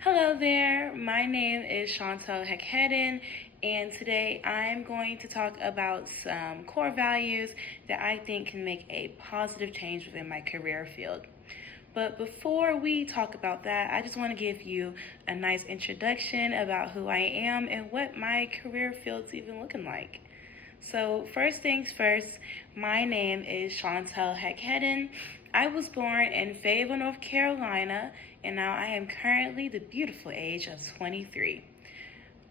Hello there, my name is Heck-Headen, and today I'm going to talk about some core values that I think can make a positive change within my career field. But before we talk about that, I just want to give you a nice introduction about who I am and what my career field's even looking like. So first things first, my name is Heck-Headen. I was born in Fayetteville, North Carolina, and now I am currently the beautiful age of 23.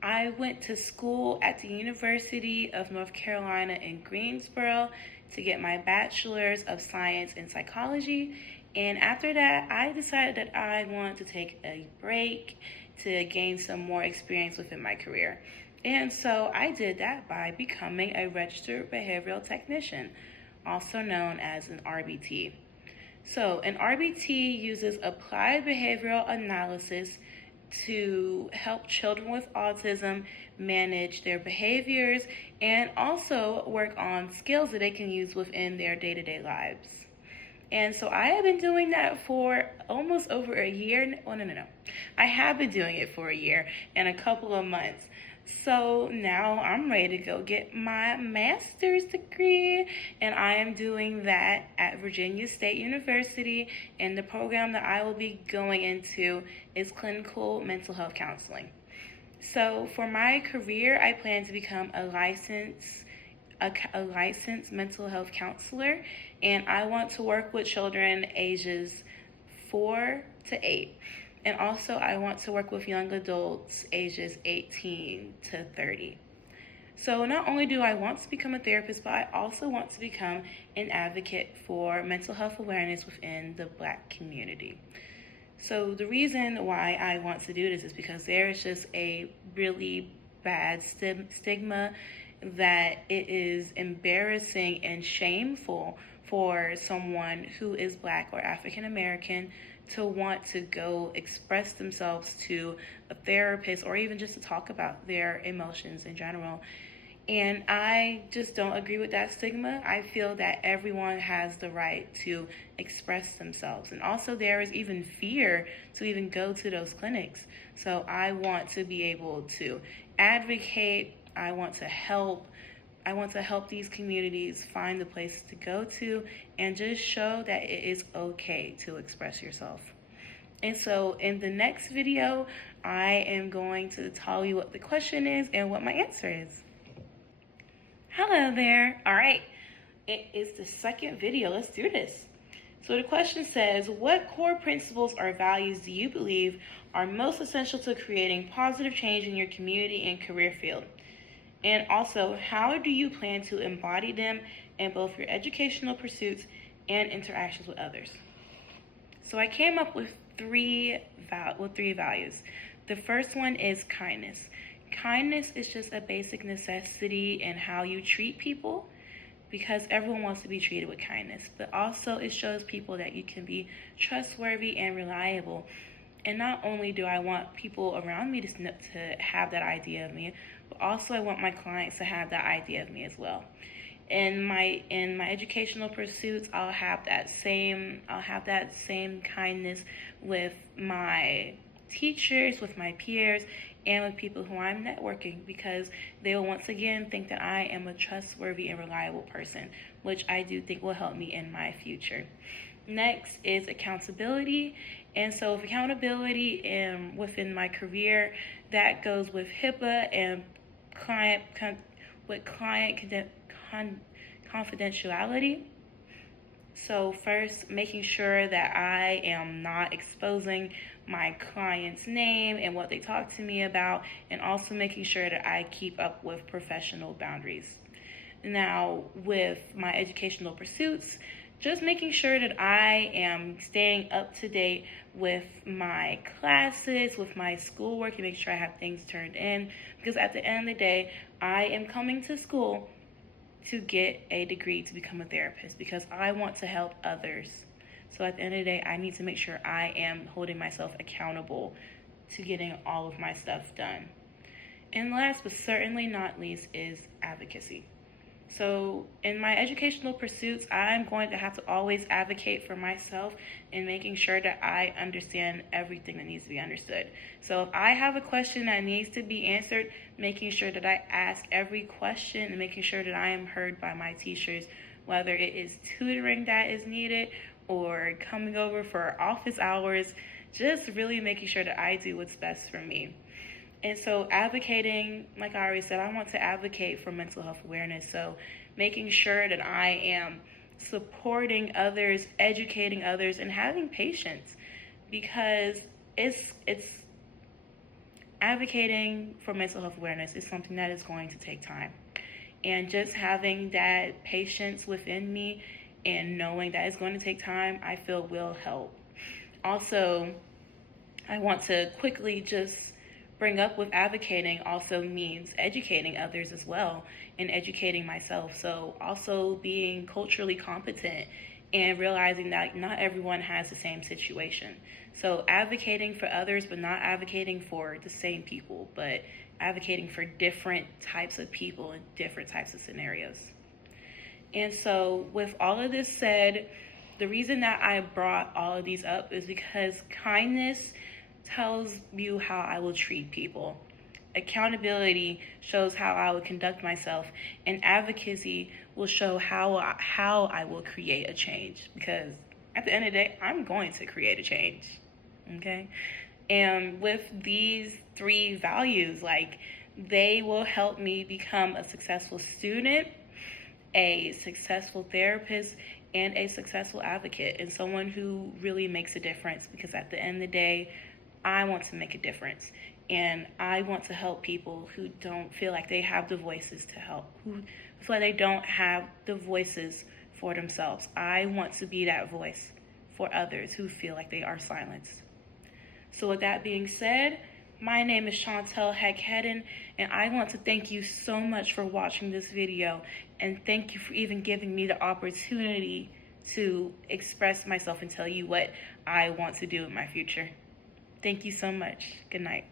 I went to school at the University of North Carolina in Greensboro to get my bachelor's of science in psychology, and after that I decided that I wanted to take a break to gain some more experience within my career. And so I did that by becoming a registered behavioral technician, also known as an RBT. So an RBT uses applied behavioral analysis to help children with autism manage their behaviors and also work on skills that they can use within their day-to-day lives. And so I have been doing that for almost over a year. Oh, no. I have been doing it for a year and a couple of months. So now I'm ready to go get my master's degree, and I am doing that at Virginia State University, and the program that I will be going into is clinical mental health counseling. So for my career, I plan to become a licensed mental health counselor, and I want to work with children ages 4 to 8. And also I want to work with young adults ages 18 to 30. So not only do I want to become a therapist, but I also want to become an advocate for mental health awareness within the Black community. So the reason why I want to do this is because there is just a really bad stigma that it is embarrassing and shameful for someone who is Black or African American to want to go express themselves to a therapist or even just to talk about their emotions in general. And I just don't agree with that stigma. I feel that everyone has the right to express themselves. And also there is even fear to even go to those clinics. So I want to be able to advocate. I want to help these communities find the places to go to and just show that it is okay to express yourself. And so in the next video, I am going to tell you what the question is and what my answer is. Hello there. All right, it is the second video. Let's do this. So the question says, what core principles or values do you believe are most essential to creating positive change in your community and career field? And also, how do you plan to embody them in both your educational pursuits and interactions with others? So I came up with three values. The first one is kindness. Kindness is just a basic necessity in how you treat people, because everyone wants to be treated with kindness. But also it shows people that you can be trustworthy and reliable. And not only do I want people around me to have that idea of me, but also I want my clients to have that idea of me as well. In my educational pursuits, I'll have that same kindness with my teachers, with my peers, and with people who I'm networking, because they will once again think that I am a trustworthy and reliable person, which I do think will help me in my future. Next is accountability. And so with accountability within my career, that goes with HIPAA and client confidentiality. So first, making sure that I am not exposing my client's name and what they talk to me about, and also making sure that I keep up with professional boundaries. Now, with my educational pursuits, just making sure that I am staying up to date with my classes, with my schoolwork, and make sure I have things turned in, because at the end of the day, I am coming to school to get a degree to become a therapist, because I want to help others. So at the end of the day, I need to make sure I am holding myself accountable to getting all of my stuff done. And last but certainly not least is advocacy. So in my educational pursuits, I'm going to have to always advocate for myself and making sure that I understand everything that needs to be understood. So if I have a question that needs to be answered, making sure that I ask every question and making sure that I am heard by my teachers, whether it is tutoring that is needed or coming over for office hours, just really making sure that I do what's best for me. And so advocating, like I already said, I want to advocate for mental health awareness. So making sure that I am supporting others, educating others, and having patience, because it's advocating for mental health awareness is something that is going to take time. And just having that patience within me and knowing that it's going to take time, I feel will help. Also, I want to quickly just bring up with advocating also means educating others as well and educating myself. So also being culturally competent and realizing that not everyone has the same situation. So advocating for others, but not advocating for the same people, but advocating for different types of people in different types of scenarios. And so with all of this said, the reason that I brought all of these up is because kindness tells you how I will treat people. Accountability shows how I will conduct myself, and advocacy will show how I will create a change, because at the end of the day, I'm going to create a change. Okay? And with these three values, like, they will help me become a successful student, a successful therapist, and a successful advocate, and someone who really makes a difference, because at the end of the day, I want to make a difference, and I want to help people who don't feel like they have the voices to help, who feel like they don't have the voices for themselves. I want to be that voice for others who feel like they are silenced. So with that being said, my name is Chantel Heck-Headen, and I want to thank you so much for watching this video, and thank you for even giving me the opportunity to express myself and tell you what I want to do in my future. Thank you so much. Good night.